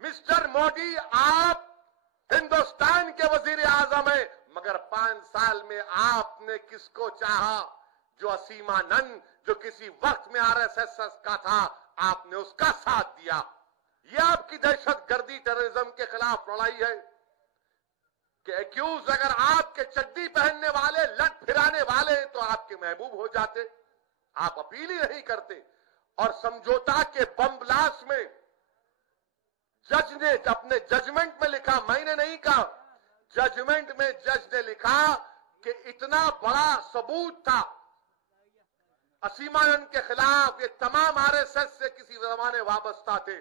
Mister Modi, आप हिंदुस्तान के वजीर आजम हैं, मगर 5 साल में आपने किसको चाहा? जो असीमानंद, जो किसी वक्त में आरएसएस का था, आपने उसका साथ दिया। यह आपकी दहशतगर्दी टेररिज्म के खिलाफ लड़ाई है कि एक्यूज अगर आपके चड्डी पहनने वाले, लट फिराने वाले हैं तो आपके महबूब हो जाते। आप अपील ही नहीं करते। और समझौता के बम ब्लास्ट में जज ने अपने जजमेंट में लिखा, मैंने नहीं कहा, जजमेंट में जज ने लिखा कि इतना बड़ा सबूत था असीमानंद के खिलाफ, ये तमाम आरएसएस से किसी जमाने वाबस्ता थे,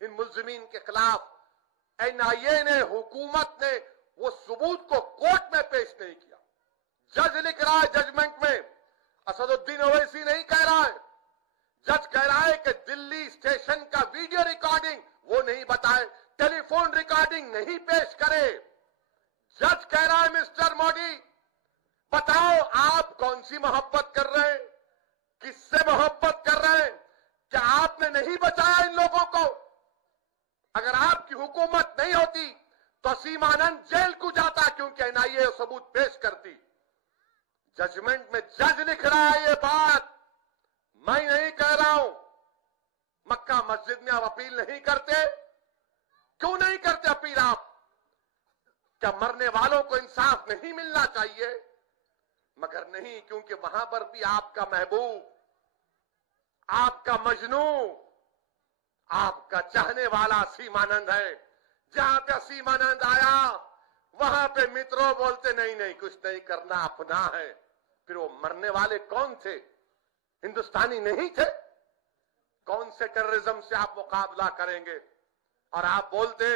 इन मुल्जिमीन के खिलाफ एनआईए ने, हुकूमत ने वो सबूत को कोर्ट में पेश नहीं किया। जज लिख रहा है जजमेंट में, असदुद्दीन ओवैसी नहीं कह रहा है, जज कह रहा है कि दिल्ली स्टेशन का वीडियो रिकॉर्डिंग वो नहीं बताए, टेलीफोन रिकॉर्डिंग नहीं पेश करे। जज कह रहा है मिस्टर मोदी, बताओ आप कौन सी मोहब्बत कर रहे हैं, किससे मोहब्बत कर रहे हैं? क्या आपने नहीं बचाया इन लोगों को? अगर आपकी हुकूमत नहीं होती तो असीमानंद जेल को जाता, क्योंकि एनआईए सबूत पेश करती। जजमेंट में जज लिख रहा है ये बात, मैं नहीं कह रहा हूं। मक्का मस्जिद में आप अपील नहीं करते? क्यों नहीं करते अपील आप? क्या मरने वालों को इंसाफ नहीं मिलना चाहिए? मगर नहीं, क्योंकि वहां पर भी आपका महबूब, आपका मजनू, आपका चाहने वाला असीमानंद है। जहां पे असीमानंद आया वहां पे मित्रों बोलते नहीं नहीं कुछ नहीं करना, अपना है। फिर वो मरने वाले कौन थे? हिंदुस्तानी नहीं थे? कौन से टेररिज्म से आप मुकाबला करेंगे? और आप बोलते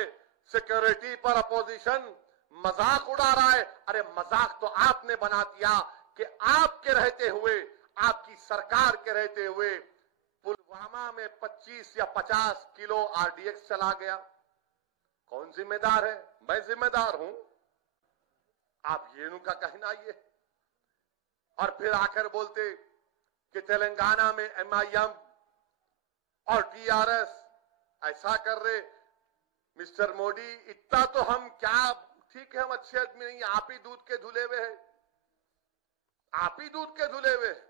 सिक्योरिटी पर अपोजिशन मजाक उड़ा रहा है। अरे मजाक तो आपने बना दिया कि आपके रहते हुए, आपकी सरकार के रहते हुए पुलवामा में 25 या 50 किलो आरडीएक्स चला गया। कौन जिम्मेदार है? मैं जिम्मेदार हूं। आप ये उनका कहना ये, और फिर आकर बोलते कि तेलंगाना में एमआईएम और टीआरएस ऐसा कर रहे। मिस्टर मोदी, इतना तो हम क्या, ठीक है हम अच्छे आदमी नहीं, आप ही दूध के धुले हुए हैं, आप ही दूध के धुले हुए हैं,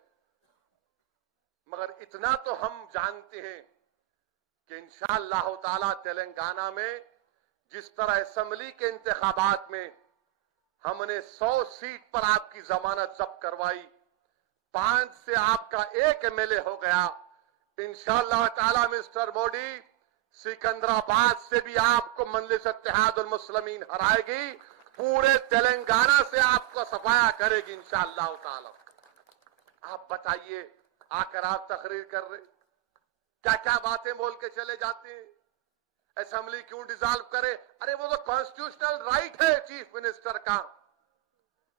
मगर इतना तो हम जानते हैं कि इंशाअल्लाह ताला तेलंगाना में जिस तरह असेंबली के इंतखाबात में हमने 100 सीट पर आपकी जमानत जब्त करवाई, 5 से आपका 1 एमएलए हो गया। इंशाअल्लाह ताला मिस्टर मोदी, सिकंदराबाद से भी आपको मजलिस इत्तेहादुल मुस्लिमीन हराएगी, पूरे तेलंगाना से आपको सफाया करेगी इंशाअल्लाह ताला। आप बताइए, आकर आप तकरीर कर रहे, क्या क्या बातें बोल के चले जाते हैं। असेंबली क्यों डिसॉल्व करे? अरे वो तो कॉन्स्टिट्यूशनल राइट है चीफ मिनिस्टर का।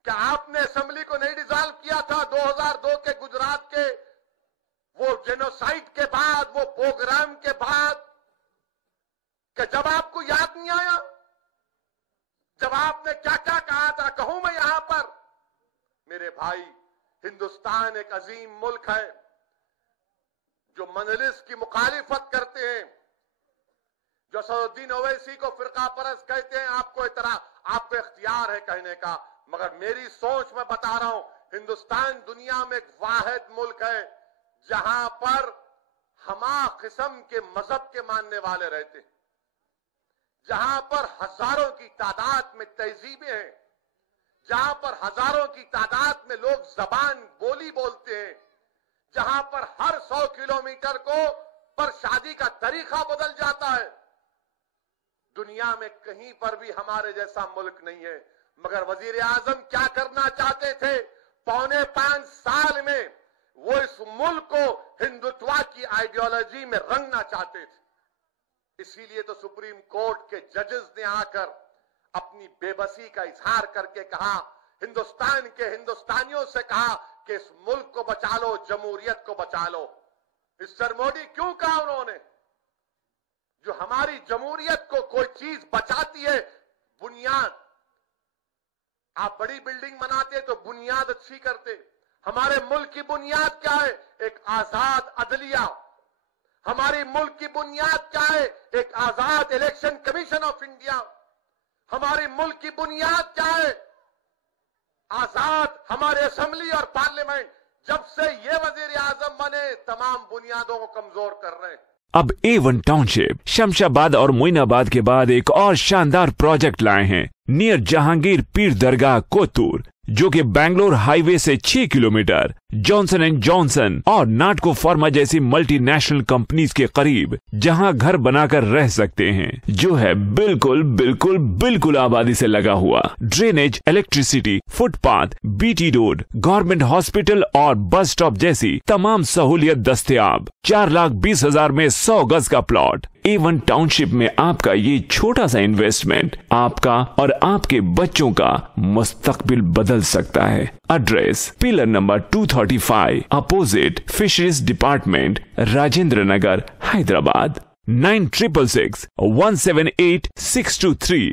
क्या आपने असेंबली को नहीं डिसॉल्व किया था 2002 के गुजरात के वो जेनोसाइड के बाद, वो प्रोग्राम के बाद? कि जब आपको याद नहीं आया? जब आपने क्या क्या कहा था? कहूं मैं यहां पर, मेरे भाई, हिंदुस्तान एक अजीम मुल्क है। जो मजलिस की मुखालिफत करते हैं, जो असदुद्दीन ओवैसी को फिरका परस्त कहते हैं, आपको आपको इख्तियार है कहने का, मगर मेरी सोच में बता रहा हूं, हिंदुस्तान दुनिया में एक वाहिद मुल्क है जहां पर हमा किस्म के मजहब के मानने वाले रहते हैं, जहां पर हजारों की तादाद में तहजीबें हैं, जहां पर हजारों की तादाद में लोग जबान बोली बोलते हैं, जहां पर हर 100 किलोमीटर को पर शादी का तरीका बदल जाता है। दुनिया में कहीं पर भी हमारे जैसा मुल्क नहीं है। मगर वजीर आजम क्या करना चाहते थे? 4.25 साल में वो इस मुल्क को हिंदुत्व की आइडियोलॉजी में रंगना चाहते थे। इसीलिए तो सुप्रीम कोर्ट के जजेस ने आकर अपनी बेबसी का इजहार करके कहा, हिंदुस्तान के हिंदुस्तानियों से कहा कि इस मुल्क को बचा लो, जमहूरियत को बचा लो। मिस्टर मोदी, क्यों कहा उन्होंने? जो हमारी जमहूरियत को कोई चीज बचाती है, बुनियाद। आप बड़ी बिल्डिंग बनाते तो बुनियाद अच्छी करते। हमारे मुल्क की बुनियाद क्या है? एक आजाद अदलिया, हमारी मुल्क की बुनियाद क्या है? एक आजाद इलेक्शन कमीशन ऑफ इंडिया। हमारी मुल्क की बुनियाद क्या है? आजाद हमारे असेंबली और पार्लियामेंट। जब से ये वजीर आजम बने, तमाम बुनियादों को कमजोर कर रहे हैं। अब A1 टाउनशिप शमशाबाद और मोइनाबाद के बाद एक और शानदार प्रोजेक्ट लाए हैं नियर जहांगीर पीर दरगाह कोतूर, जो कि बैंगलोर हाईवे से 6 किलोमीटर जॉनसन एंड जॉनसन और नाटको फार्मा जैसी मल्टीनेशनल कंपनीज के करीब, जहां घर बनाकर रह सकते हैं, जो है बिल्कुल बिल्कुल बिल्कुल आबादी से लगा हुआ। Drainage, electricity, footpath, BT road, government hospital और बस स्टॉप जैसी तमाम सहूलियत दस्तयाब। 4,20,000 में 100 गज का प्लॉट। A1 टाउनशिप में आपका ये छोटा सा इन्वेस्टमेंट आपका और आपके बच्चों का मुस्तकबिल बदल सकता है। Address pillar number 235 opposite fisheries department, Rajendra Nagar, Hyderabad. 9666 178 623।